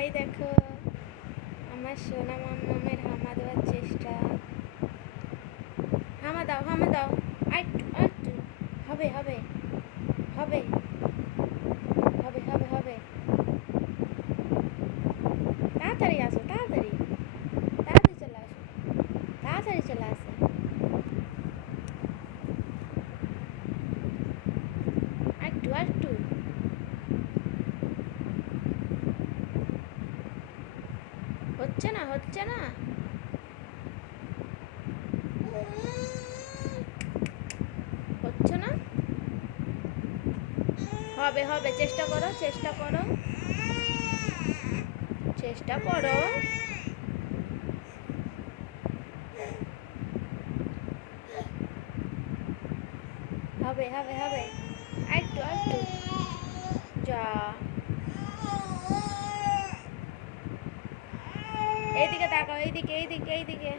সবাই দেখো আমার সোনা মাম্মামের হামা দেওয়ার চেষ্টা। হামা দাও, হামা দাও, আরেকটু আরেকটু। হবে হবে হবে হবে হবে হবে। তাড়াতাড়ি আসো, তাড়াতাড়ি তাড়াতাড়ি চলে আসো, তাড়াতাড়ি চলে আসো। আরেকটু আরেকটু। হচ্ছে না, হচ্ছে না। হচ্ছে না। হবে হবে, চেষ্টা করো, চেষ্টা করো, চেষ্টা করো। হবে হবে হবে, আরেকটু আরেকটু। যা, এইদিকে তাকাও, এইদিকে এইদিকে এইদিকে।